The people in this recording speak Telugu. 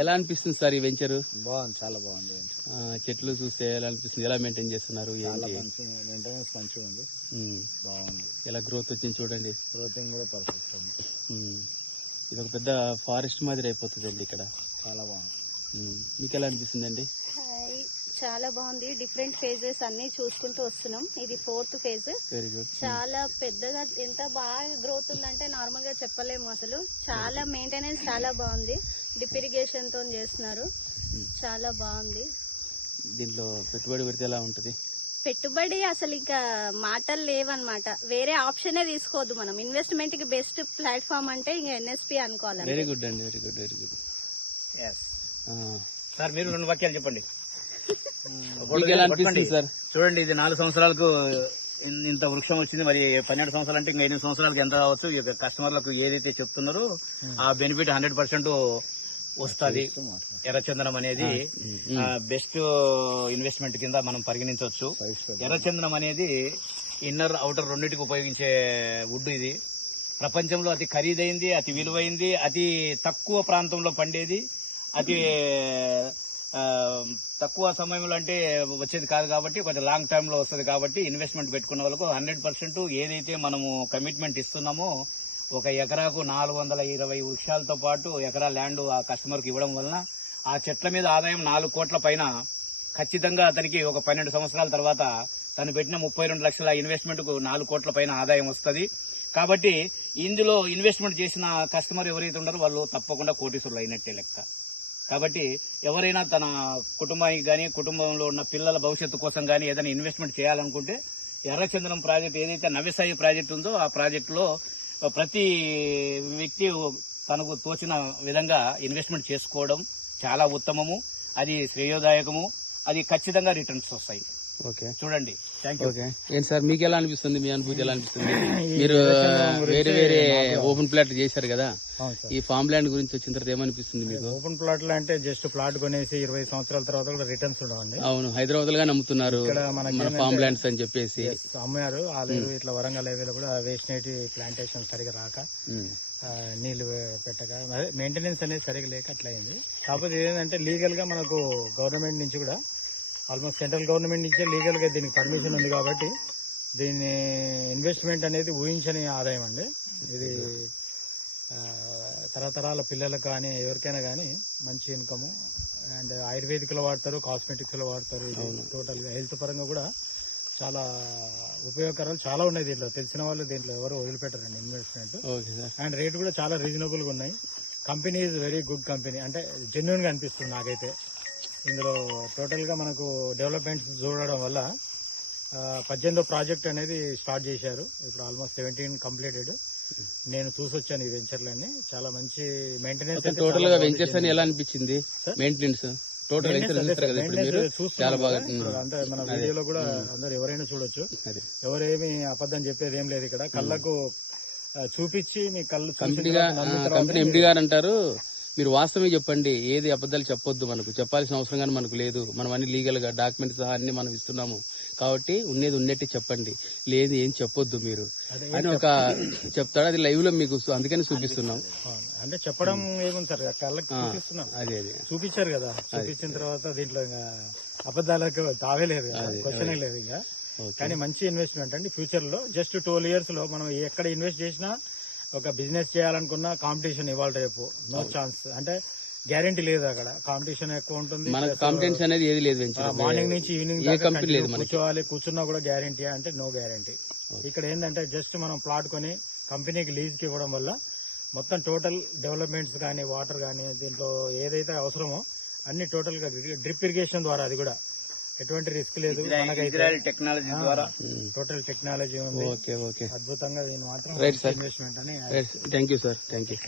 ఎలా అనిపిస్తుంది సార్ ఈ వెంచర్? బాగుంది, చాలా బాగుంది. చెట్లు చూస్తే ఎలా అనిపిస్తుంది? ఎలా మెయింటైన్ చేస్తున్నారు? మెయింటెనెన్స్ మంచిగా ఉంది, బాగుంది. ఎలా గ్రోత్ వచ్చింది చూడండి, గ్రోతింగ్ కూడా పర్ఫెక్ట్ ఉంది. ఇది ఒక పెద్ద ఫారెస్ట్ మాదిరి అయిపోతుంది అండి ఇక్కడ. చాలా బాగుంది. మీకు ఎలా అనిపిస్తుంది అండి? చాలా బాగుంది. డిఫరెంట్ ఫేజెస్ అన్ని చూసుకుంటూ వస్తున్నాం. ఇది 4th ఫేజ్. Very good. చాలా పెద్దగా ఎంత బాగా గ్రోత్ ఉందంటే నార్మల్ గా చెప్పలేము అసలు. చాలా మెయింటెనెన్స్ చాలా బాగుంది. డ్రిప్ ఇరిగేషన్ తో చేస్తున్నారు, చాలా బాగుంది. దీంట్లో పెట్టుబడి పెడితే ఎలా ఉంటది? పెట్టుబడి అసలు ఇంకా మాటలు లేవన్నమాట. వేరే ఆప్షనే తీసుకోవద్దు మనం. ఇన్వెస్ట్మెంట్ కి బెస్ట్ ప్లాట్ఫామ్ అంటే ఇంకా ఎన్ఎస్పి అనుకోవాలి. వెరీ గుడ్ అండి, very good, very good. Sir మీరు 2 వాక్యాలు చెప్పండి. సార్ చూడండి, ఇది 4 సంవత్సరాలకు ఇంత వృక్షం వచ్చింది. మరి 12 సంవత్సరాలు అంటే ఇంకా 8 సంవత్సరాలకు ఎంత కావచ్చు? ఈ కస్టమర్లకు ఏదైతే చెప్తున్నారో ఆ బెనిఫిట్ 100% వస్తుంది. ఎర్రచందనం అనేది బెస్ట్ ఇన్వెస్ట్మెంట్ కింద మనం పరిగణించవచ్చు. ఎర్రచందనం అనేది ఇన్నర్ అవుటర్ రెండింటికి ఉపయోగించే వుడ్. ఇది ప్రపంచంలో అతి ఖరీదైంది, అతి విలువైంది, అతి తక్కువ ప్రాంతంలో పండేది, అతి తక్కువ సమయంలో అంటే వచ్చేది కాదు కాబట్టి కొంచెం లాంగ్ టర్మ్ లో వస్తుంది. కాబట్టి ఇన్వెస్ట్మెంట్ పెట్టుకున్న వాళ్ళకు 100% ఏదైతే మనము కమిట్మెంట్ ఇస్తున్నామో, ఒక ఎకరాకు 420 వృక్షాలతో పాటు ఎకరా ల్యాండ్ ఆ కస్టమర్ కి ఇవ్వడం వలన ఆ చెట్ల మీద ఆదాయం 4 కోట్ల పైన ఖచ్చితంగా అతనికి ఒక 12 సంవత్సరాల తర్వాత తను పెట్టిన 32 లక్షల ఇన్వెస్ట్మెంట్ కు 4 కోట్ల పైన ఆదాయం వస్తుంది. కాబట్టి ఇందులో ఇన్వెస్ట్మెంట్ చేసిన కస్టమర్ ఎవరైతే ఉన్నారో వాళ్ళు తప్పకుండా కోటీశ్వరులు అయినట్టే లెక్క. కాబట్టి ఎవరైనా తన కుటుంబానికి గానీ, కుటుంబంలో ఉన్న పిల్లల భవిష్యత్తు కోసం గానీ ఏదైనా ఇన్వెస్ట్మెంట్ చేయాలనుకుంటే ఎర్రచందనం ప్రాజెక్ట్ ఏదైతే నవ్యసాయి ప్రాజెక్ట్ ఉందో ఆ ప్రాజెక్టులో ప్రతి వ్యక్తి తనకు తోచిన విధంగా ఇన్వెస్ట్మెంట్ చేసుకోవడం చాలా ఉత్తమము. అది శ్రేయోదాయకము. అది ఖచ్చితంగా రిటర్న్స్ వస్తాయి. ఓకే, చూడండి. Thank you. ఏంటి సార్ మీకు ఎలా అనిపిస్తుంది? మీ అనుభూతి ఎలా అనిపిస్తుంది? మీరు వేరే వేరే ఓపెన్ ప్లాట్ చేశారు కదా, ఈ ఫామ్ ల్యాండ్ గురించి వచ్చిన తర్వాత ఏమనిపిస్తుంది మీకు? ఓపెన్ ప్లాట్ అంటే జస్ట్ ప్లాట్ కొనేసి 20 సంవత్సరాల తర్వాత కూడా రిటర్న్స్ ఉండవండి. అవును, హైదరాబాద్ గా నమ్ముతున్నారు మన ఫామ్ ల్యాండ్స్ అని చెప్పేసి అమ్మారు. ఆలేరు ఇట్లా వరంగల్ హైవేలో కూడా వేస్ట్ నైట్ ప్లాంటేషన్ సరిగా రాక, నీళ్లు పెట్టక, మెయింటెనెన్స్ అనేది సరిగా లేక అట్లా అయింది. కాకపోతే ఏంటంటే లీగల్ గా మనకు గవర్నమెంట్ నుంచి కూడా ఆల్మోస్ట్ సెంట్రల్ గవర్నమెంట్ నుంచే లీగల్ గా దీనికి పర్మిషన్ ఉంది. కాబట్టి దీని ఇన్వెస్ట్మెంట్ అనేది ఊహించని ఆదాయం అండి. ఇది తరతరాల పిల్లలకు కానీ ఎవరికైనా కానీ మంచి ఇన్కమ్. అండ్ ఆయుర్వేదిక్ లో వాడతారు, కాస్మెటిక్స్ లో వాడతారు. ఇది టోటల్ గా హెల్త్ పరంగా కూడా చాలా ఉపయోగకరాలు చాలా ఉన్నాయి దీంట్లో. తెలిసిన వాళ్ళు దీంట్లో ఎవరు వదిలిపెట్టారండి ఇన్వెస్ట్మెంట్. అండ్ రేట్ కూడా చాలా రీజనబుల్ గా ఉన్నాయి. Company is very good company, అంటే జెన్యున్ గా అనిపిస్తుంది నాకైతే. ఇందులో టోటల్ గా మనకు డెవలప్మెంట్స్ చూడడం వల్ల 18వ ప్రాజెక్ట్ అనేది స్టార్ట్ చేశారు. ఇప్పుడు ఆల్మోస్ట్ 17 కంప్లీటెడ్. నేను చూసొచ్చాను ఈ వెంచర్లన్నీ. చాలా మంచి మెయింటెనెన్స్. టోటల్ గా వెంచర్స్ అని ఎలా అనిపించింది? మెయింటెనెన్స్ టోటల్ చాలా బాగా అంటే మన వీడియోలో కూడా అందరు ఎవరైనా చూడొచ్చు. ఎవరేమి అబద్ధం చెప్పేది ఏం లేదు ఇక్కడ. కళ్ళకు చూపించి మీ కళ్ళు కంపెనీ ఎండి గారు అంటారు, మీరు వాస్తవమే చెప్పండి, ఏది అబద్ధాలు చెప్పొద్దు. మనకు చెప్పాల్సిన అవసరం కానీ మనకు లేదు. మనం అన్ని లీగల్ గా డాక్యుమెంట్స్ సహా అన్ని మనం ఇస్తున్నాము. కాబట్టి ఉన్నది ఉన్నట్టు చెప్పండి, లేదు ఏం చెప్పొద్దు మీరు అని ఒక చెప్తాడు. అది లైవ్ లో మీకు అందుకని చూపిస్తున్నాం. అంటే చెప్పడం ఏముంది సార్, కళ్ళకి చూపిస్తున్నాం. అదే చూపించారు కదా. చూపించిన తర్వాత దీంట్లో ఇంకా అబద్ధాలకు తావే లేదు, క్వశ్చనే లేదు ఇంకా. కానీ మంచి ఇన్వెస్ట్మెంట్ అండి. ఫ్యూచర్ లో జస్ట్ 12 years లో మనం ఎక్కడ ఇన్వెస్ట్ చేసినా, ఒక బిజినెస్ చేయాలనుకున్న కాంపిటీషన్ ఇవాళ రేపు నో ఛాన్స్. అంటే గ్యారెంటీ లేదు, అక్కడ కాంపిటీషన్ ఎక్కువ ఉంటుంది. కాంపిటీషన్ అనేది ఏది లేదు. మార్నింగ్ నుంచి ఈవినింగ్ కూర్చోవాలి, కూర్చున్నా కూడా గ్యారెంటీ అంటే నో గ్యారెంటీ. ఇక్కడ ఏంటంటే జస్ట్ మనం ప్లాట్ కొని కంపెనీకి లీజ్ కి ఇవ్వడం వల్ల మొత్తం టోటల్ డెవలప్మెంట్స్ కానీ, వాటర్ కానీ, దీంట్లో ఏదైతే అవసరమో అన్ని టోటల్ గా డ్రిప్ ఇరిగేషన్ ద్వారా, అది కూడా ఎటువంటి రిస్క్ లేదు. టెక్నాలజీ ద్వారా టోటల్ టెక్నాలజీ ఉంది. ఓకే, అద్భుతంగా దీన్ని మాత్రం ఇన్వెస్ట్మెంట్ అని. Thank you sir, thank you.